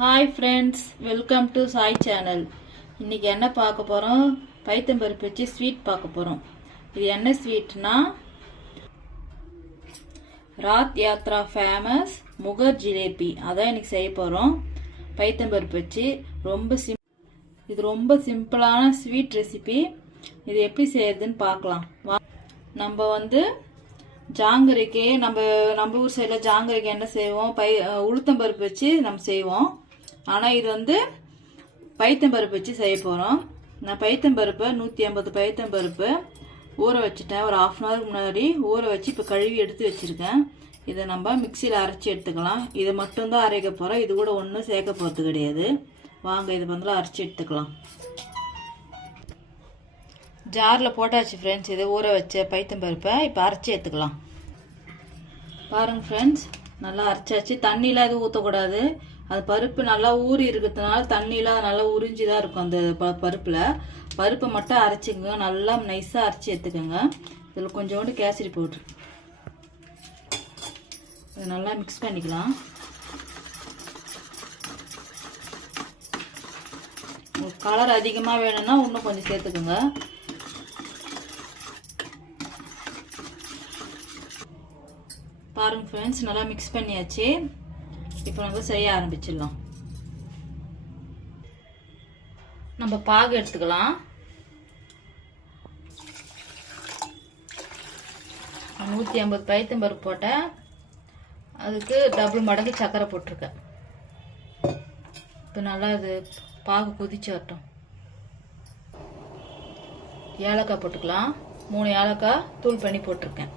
Hi friends, welcome to Sai channel. இன்றைக்கி என்ன பார்க்க போகிறோம்? பைத்தம்பருப்பு வச்சு ஸ்வீட் பார்க்க போகிறோம். இது என்ன ஸ்வீட்னா ராத் யாத்ரா ஃபேமஸ் முகர் ஜிலேபி. அதான் இன்றைக்கி செய்ய போகிறோம். பைத்தம்பருப்பு வச்சு இது ரொம்ப சிம்பிளான ஸ்வீட் ரெசிபி. இது எப்படி செய்யறதுன்னு பார்க்கலாம். நம்ம ஜாங்கரிக்கு நம்ம ஊர் சைடில் ஜாங்கரிக்கு என்ன செய்வோம்? உளுத்தம்பருப்பு வச்சு நம்ம செய்வோம். ஆனால் இது பைத்தம்பருப்பு வச்சு செய்ய போகிறோம். நான் பைத்தம்பருப்பை 150 பைத்தம்பருப்பு ஊற வச்சுட்டேன். ஒரு 1/2 hour முன்னாடி ஊற வச்சு இப்போ கழுவி எடுத்து வச்சுருக்கேன். இதை நம்ம மிக்சியில் அரைச்சி எடுத்துக்கலாம். இதை மட்டும்தான் அரைக்க போகிறோம். இது கூட ஒன்றும் சேர்க்க போகிறது கிடையாது. வாங்க இதை அரைச்சி எடுத்துக்கலாம். ஜாரில் போட்டாச்சு ஃப்ரெண்ட்ஸ். இதை ஊற வச்ச பைத்தம்பருப்பை இப்போ அரைச்சி எடுத்துக்கலாம். பாருங்கள் ஃப்ரெண்ட்ஸ், நல்லா அரைச்சாச்சு. தண்ணியெலாம் எதுவும் ஊற்றக்கூடாது. அது பருப்பு நல்லா ஊறி இருக்கிறதுனால தண்ணியெலாம் நல்லா உறிஞ்சி தான் இருக்கும் அந்த பருப்பை மட்டும் அரைச்சிக்கோங்க. நல்லா நைஸாக அரைச்சி எடுத்துக்கோங்க. இதில் கொஞ்சோண்டு கேசரி பவுட்ரு இதை நல்லா மிக்ஸ் பண்ணிக்கலாம். கலர் அதிகமாக வேணும்னா இன்னும் கொஞ்சம் சேர்த்துக்கோங்க. பாருங்க ஃப்ரெண்ட்ஸ், நல்லா மிக்ஸ் பண்ணியாச்சு. இப்போ நம்ம செய்ய ஆரம்பிச்சிடலாம். நம்ம பாகு எடுத்துக்கலாம். 150 பைத்தம்பருப்பு போட்டேன். அதுக்கு டபுள் மடங்கு சர்க்கரை போட்டிருக்கேன். இப்போ நல்லா இது பாகு கொதிச்சு வரட்டும். ஏலக்காய் போட்டுக்கலாம். 3 ஏலக்காய் தூள் பண்ணி போட்டிருக்கேன்.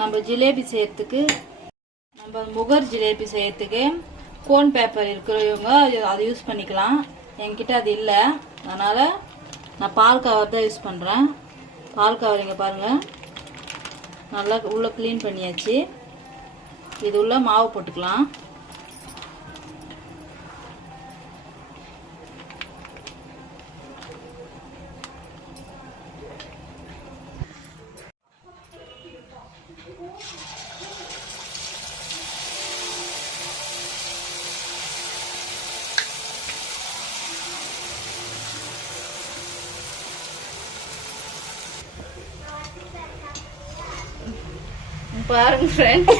நம்ம ஜிலேபி செய்யறதுக்கு, நம்ம முகர் ஜிலேபி செய்யறதுக்கு கோன் பேப்பர் இருக்கிறவங்க அதை யூஸ் பண்ணிக்கலாம். என்கிட்ட அது இல்லை, அதனால் நான் பால் கவர் தான் யூஸ் பண்ணுறேன். பால் கவர் இங்கே பாருங்கள், நல்லா உள்ளே க்ளீன் பண்ணியாச்சு. இது உள்ள மாவு போட்டுக்கலாம். பாருங்க ஃப்ரெண்ட்,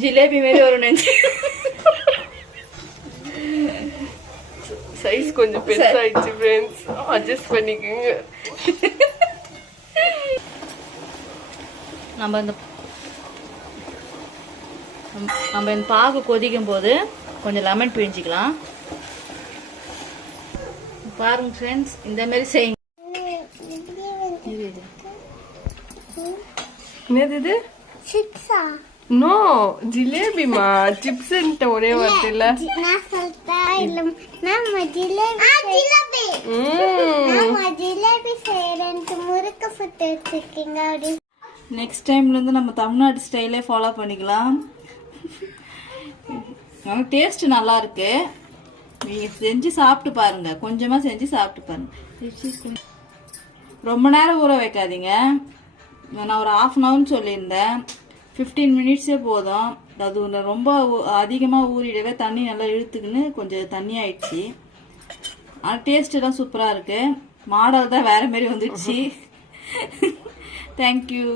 ஜிலேபி மாரி ஒரு நெஞ்சு சைஸ் கொஞ்சம் பெருசாயிடுச்சு ஃப்ரெண்ட்ஸ், அட்ஜஸ்ட் பண்ணிக்கோங்க. நம்ம இந்த பாகு கொதிக்கும் போது கொஞ்சம் லெமன் பிழிஞ்சிக்கலாம். பாருங்க ஃப்ரெண்ட்ஸ், இந்த மாதிரி செய்யுங்க. என்னது இது? சிப்ஸா? நோ, ஜிலேபிமா. சிப்ஸ் ஒரே வார்த்தையில நான் சொல்றேன். இல்ல நம்ம ஜிலேபி செய்யறேன்ட்டு முறுக்கு சுட்டு வச்சிருக்கீங்க. அப்படி நெக்ஸ்ட் டைம்லேருந்து நம்ம தமிழ்நாடு ஸ்டைலே ஃபாலோ பண்ணிக்கலாம். டேஸ்ட் நல்லா இருக்கு. நீங்கள் செஞ்சு சாப்பிட்டு பாருங்க. கொஞ்சமாக செஞ்சு சாப்பிட்டு பாருங்க. ரொம்ப நேரம் ஊற வைக்காதீங்க. நான் ஒரு 1/2 hour சொல்லியிருந்தேன். 15 minutes போதும். அது ரொம்ப அதிகமாக ஊறிடவே தண்ணி நல்லா இழுத்துக்குன்னு கொஞ்சம் தண்ணி ஆயிடுச்சு. ஆனால் டேஸ்ட்டு தான் சூப்பராக இருக்குது. மாடல் தான் வேறு மாரி வந்துடுச்சு. தேங்க்யூ.